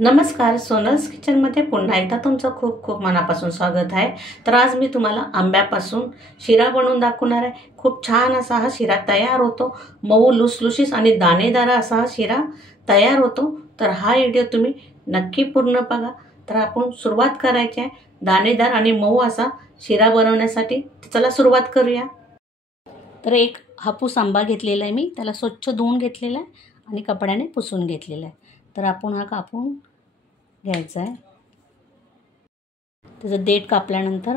नमस्कार, सोनल्स किचनमध्ये पुन्हा एकदा तुमचं खूप खूप मनापासून स्वागत आहे। तर आज मी तुम्हाला आंब्यापासून शिरा बनवून दाखवणार आहे। खूप छान असा हा शिरा तयार होतो। मऊ लुसलुशीत आणि दाणेदार असा हा शिरा तयार होतो। तर हा व्हिडिओ तुम्ही नक्की पूर्ण बघा। तर आपण सुरुवात करायची आहे दाणेदार आणि मऊ असा शिरा बनवण्यासाठी। चला सुरुवात करूया। तर एक हापूस आंबा घेतलेला आहे मी, त्याला स्वच्छ धुवून घेतलेला आहे आणि कपड्याने पुसून घेतलेला आहे। तर आपण हा कापून घ्यायचा आहे। त्याचं देठ कापल्यानंतर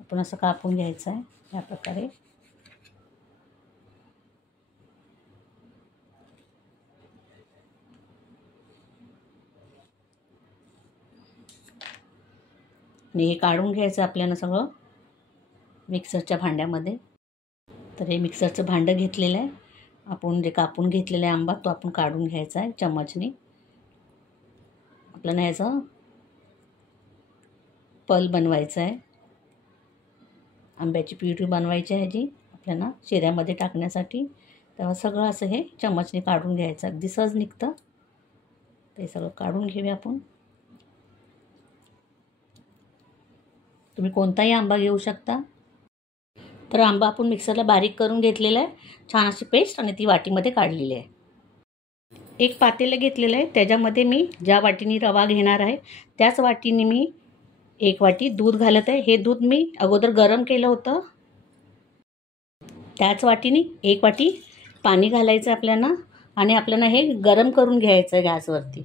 आपण असं कापून घ्यायचं आहे या प्रकारे। आणि हे काढून घ्यायचं आपल्याला सगळं मिक्सरच्या भांड्यामध्ये। तर हे मिक्सरचं भांडं घेतलेलं आहे। आपण जे कापून घेतलेला आहे आंबा तो आपण काढून घ्यायचा आहे चमचने। आपल्याला याचा पल बनवायचा आहे। आंब्याची प्युरी बनवायची आहे जी आपल्याला शिऱ्यामध्ये टाकण्यासाठी। तेव्हा सगळं असं हे चमचने काढून घ्यायचं, अगदी सहज निघतं। ते सगळं काढून घेऊया आपण। तुम्ही कोणताही आंबा घेऊ शकता। तर आंबा आपण मिक्सरला बारीक करून घेतलेला आहे, छान अशी पेस्ट, आणि ती वाटीमध्ये काढलेली आहे। एक पातेलं घेतलेलं आहे, त्याच्यामध्ये मी ज्या वाटीने रवा घेणार आहे त्याच वाटीने मी 1 वाटी दूध घालत आहे। हे दूध मी अगोदर गरम केलं होतं। त्याच वाटीने 1 वाटी पाणी घालायचं आपल्याला आणि आपल्याला हे गरम करून घ्यायचं आहे गॅसवरती।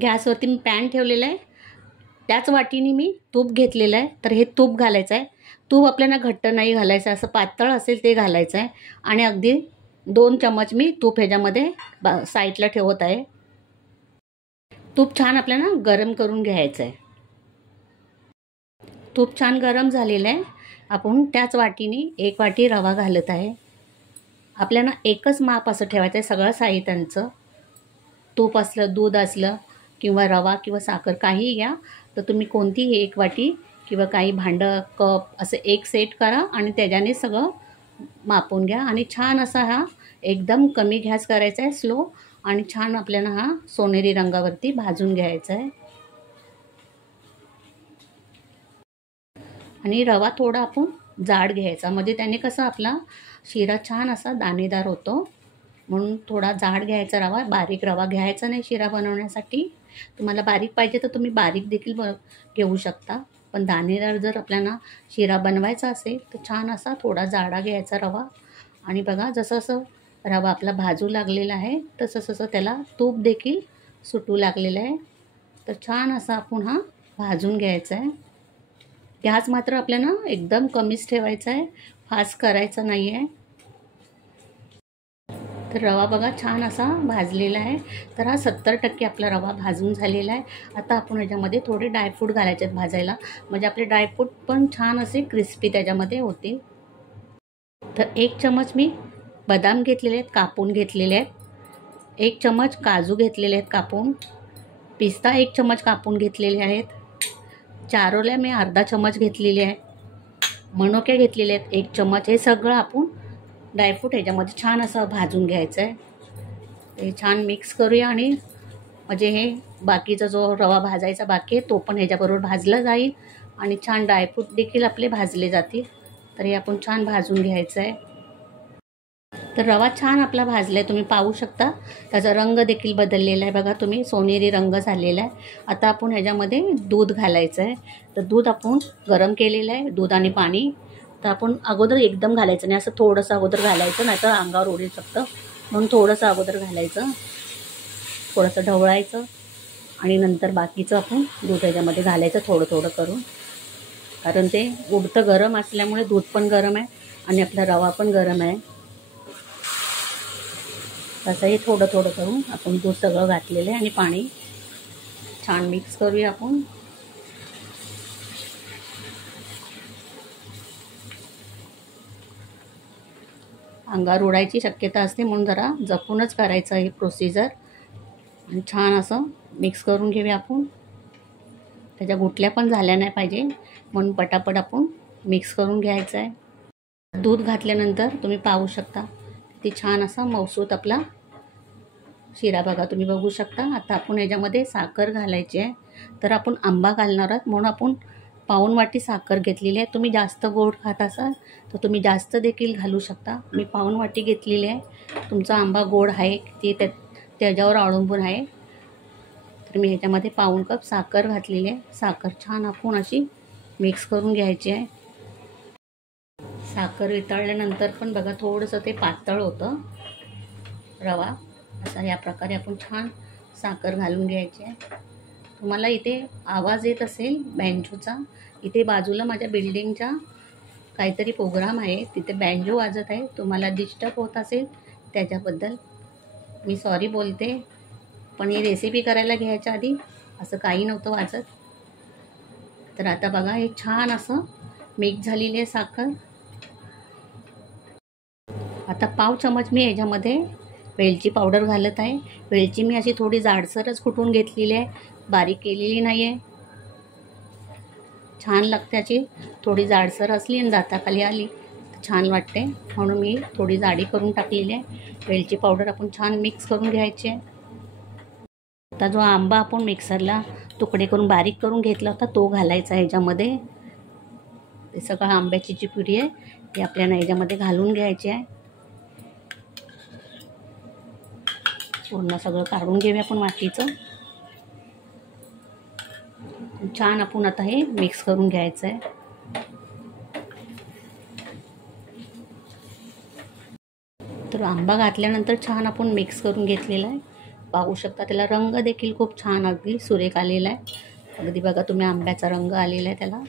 गॅसवरती मी पॅन ठेवलेला आहे, त्याच वाटीने मी तूप घेतलेलं आहे। तर हे तूप घालायचं आहे। तूप आपल्याला घट्ट नाही घालायचं, असं पातळ असेल ते घालायचं आहे। आणि अगदी 2 चमच मी तूप ह्याच्यामध्ये साईडला ठेवत आहे। तूप छान आपल्याला गरम करून घ्यायचं आहे। तूप छान गरम झालेलं आहे। आपण त्याच वाटीने 1 वाटी रवा घालत आहे। आपल्याला एकच माप असं ठेवायचं आहे सगळं साहित्यांचं। तूप असलं, दूध असलं, किंवा रवा किंवा साखर काहीही घ्या। तर तुम्ही कोणतीही 1 वाटी किंवा काही भांडं, कप असं एक सेट करा आणि त्याच्याने सगळं मापून घ्या। आणि छान असा हा एकदम कमी गॅस करायचा आहे, स्लो, आणि छान आपल्याला हा सोनेरी रंगावरती भाजून घ्यायचा आहे। आणि रवा थोडा आपण जाड घ्यायचा, म्हणजे त्याने कसं आपला शिरा छान असा दाणेदार होतो। म्हणून थोडा जाड घ्यायचा रवा, बारीक रवा घ्यायचा नाही शिरा बनवण्यासाठी। तुम्हाला बारीक पाहिजे तर तुम्ही बारीक देखील घेऊ शकता, पण दाणेदार जर आपल्याला शिरा बनवायचा असेल तर छान असा थोडा जाडा घ्यायचा रवा। आणि बघा जसं जसं रवा आपला भाजू लागलेला आहे तसं तसं त्याला तूप देखील सुटू लागलेलं आहे। तर छान असा आपण हा भाजून घ्यायचा आहे। गॅस मात्र आपल्याला एकदम कमीच ठेवायचा आहे, फास्ट करायचा नाही आहे। तर रवा बघा छान असा भाजलेला आहे। तर हा 70% आपला रवा भाजून झालेला आहे। आता आपण ह्याच्यामध्ये थोडे ड्रायफ्रूट घालायचे आहेत भाजायला, म्हणजे आपले ड्रायफ्रूट पण छान असे क्रिस्पी त्याच्यामध्ये होतील। तर 1 चमच मी बदाम घेतलेले आहेत, कापून घेतलेले आहेत। 1 चमच काजू घेतलेले आहेत कापून। पिस्ता 1 चमच कापून घेतलेले आहेत। चारोल्या मी अर्धा चमच घेतलेले आहे। मनुके घेतलेले आहेत 1 चमच। हे सगळं आपण ड्रायफ्रूट ह्याच्यामध्ये छान असं भाजून घ्यायचं आहे। हे छान मिक्स करूया, आणि म्हणजे हे बाकीचा जो रवा भाजायचा बाकी आहे तो पण ह्याच्याबरोबर भाजला जाईल आणि छान ड्रायफ्रूट देखील आपले भाजले जातील। तर हे आपण छान भाजून घ्यायचं आहे। तर रवा छान आपला भाजला आहे, तुम्ही पाहू शकता त्याचा रंग देखील बदललेला आहे। बघा तुम्ही, सोनेरी रंग झालेला आहे। आता आपण ह्याच्यामध्ये दूध घालायचं आहे। तर दूध आपण गरम केलेलं आहे, दूध आणि पाणी। तर आपण अगोदर एकदम घालायचं नाही, असं थोडंसं अगोदर घालायचं, नाहीतर अंगावर उडेल शकतं, म्हणून थोडंसं अगोदर घालायचं, थोडंसं ढवळायचं, आणि नंतर बाकीचं आपण दूध ह्याच्यामध्ये घालायचं थोडं थोडं करून। कारण ते उडतं गरम असल्यामुळे दूध पण गरम आहे आणि आपला रवा पण गरम आहे। तसंही थोडं थोडं करून आपण दूध सगळं घातलेलं आहे आणि पाणी छान मिक्स करूया आपण। अंगावर उडायची शक्यता असते, म्हणून जरा जपूनच करायचं ही प्रोसिजर। आणि छान असं मिक्स करून घेऊया आपण। त्याच्या गुठल्या पण झाल्या नाही पाहिजे, म्हणून पटापट आपण मिक्स करून घ्यायचं आहे। दूध घातल्यानंतर तुम्ही पाहू शकता किती छान असा मऊसूत आपला शिरा बघा तुम्ही बघू शकता. आता आपण याच्यामध्ये साखर घालायची आहे. तर आपण आंबा घालणार आहोत म्हणून आपण पाऊण वाटी साखर घेतलेली आहे. तुम्ही जास्त गोड खात असाल तर तुम्ही जास्त देखील घालू शकता. मी पाऊण वाटी घेतलेली आहे. तुमचा आंबा गोड आहे ते त्याच्यावर अवलंबून आहे. तर मी ह्याच्यामध्ये पाऊण कप साखर घातलेली आहे. साखर छान आपण अशी मिक्स करून घ्यायची आहे. साखर वितळल्यानंतर पण बघा थोडंसं ते पातळ होतं रवा. असा या प्रकारे आपण छान साखर घालून घ्यायची आहे. तुम्हाला इथे आवाज येत असेल बँजोचा. इथे बाजूला माझ्या बिल्डिंगच्या काहीतरी प्रोग्राम आहे, तिथे बँजो वाजत आहे. तुम्हाला डिस्टर्ब होत असेल त्याच्याबद्दल मी सॉरी बोलते. पण ही रेसिपी करायला घ्यायच्या आधी असं काही नव्हतं वाजत. तर आता बघा हे छान असं मिक्स झालेली आहे साखर. आता पाव चमच मी याच्यामध्ये वेलची पावडर घालत आहे. वेलची मी अशी थोडी जाडसरच कुटून घेतलेली आहे, बारीक केलेली नाही आहे. छान लागते अशी थोडी जाडसर असली आणि दाताखाली आली तर छान वाटते, म्हणून मी थोडी जाडी करून टाकलेली आहे. वेलची पावडर आपण छान मिक्स करून घ्यायची आहे. आता जो आंबा आपण मिक्सरला तुकडे करून बारीक करून घेतला होता तो घालायचा आहे ह्याच्यामध्ये. ते सगळं आंब्याची जी प्युरी आहे ती आपल्याला ह्याच्यामध्ये घालून घ्यायची आहे. पूर्ण सगळं काढून घेऊया आपण वाटीचं. छान आपण आता हे मिक्स करून घ्यायचं आहे. तर आंबा घातल्यानंतर छान आपण मिक्स करून घेतलेला आहे. पाहू शकता त्याला रंग देखील खूप छान अगदी सुरेख आलेला आहे. अगदी बघा तुम्ही आंब्याचा रंग आलेला आहे त्याला.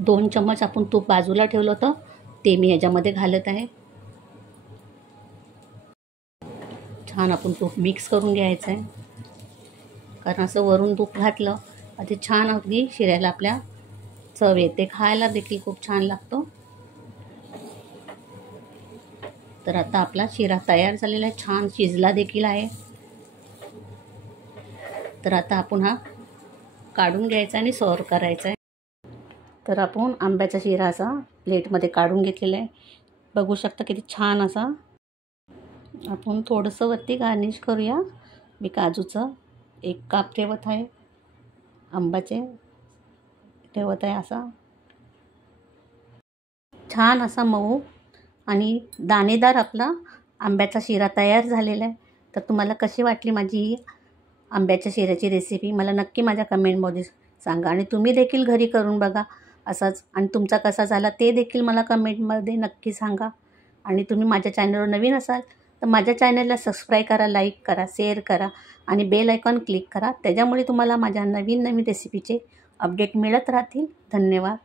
2 चम्मच आपण तूप बाजूला ठेवलं होतं ते मी ह्याच्यामध्ये घालत आहे. छान आपण तूप मिक्स करून घ्यायचं आहे, कारण असं वरून तूप घातलं ते छान अगदी शिऱ्याला आपल्या चव येते, खायला देखील खूप छान लागतो. तर आता आपला शिरा तयार झालेला आहे, छान शिजला देखील आहे. तर आता आपण हा काढून घ्यायचा आणि सर्व करायचा आहे. तर आपण आंब्याचा शिरा असा प्लेटमध्ये काढून घेतलेला आहे. बघू शकता किती छान असा. आपण थोडंसं वरती गार्निश करूया. मी काजूचं 1 काप ठेवत आहे, आंब्याचे ठेवत आहे. असा छान असा मऊ आणि दाणेदार आपला आंब्याचा शिरा तयार झालेला आहे. तर तुम्हाला कशी वाटली माझी ही आंब्याच्या शिऱ्याची रेसिपी मला नक्की माझ्या कमेंटमध्ये सांगा. आणि तुम्ही देखील घरी करून बघा असाच, आणि तुमचा कसा झाला ते देखील मला कमेंटमध्ये नक्की सांगा. आणि तुम्ही माझ्या चॅनलवर नवीन असाल तर माझ्या चॅनलला सबस्क्राईब करा, लाईक करा, शेअर करा आणि बेल आयकॉन क्लिक करा. त्याच्यामुळे तुम्हाला माझ्या नवीन रेसिपीचे अपडेट मिळत राहतील. धन्यवाद.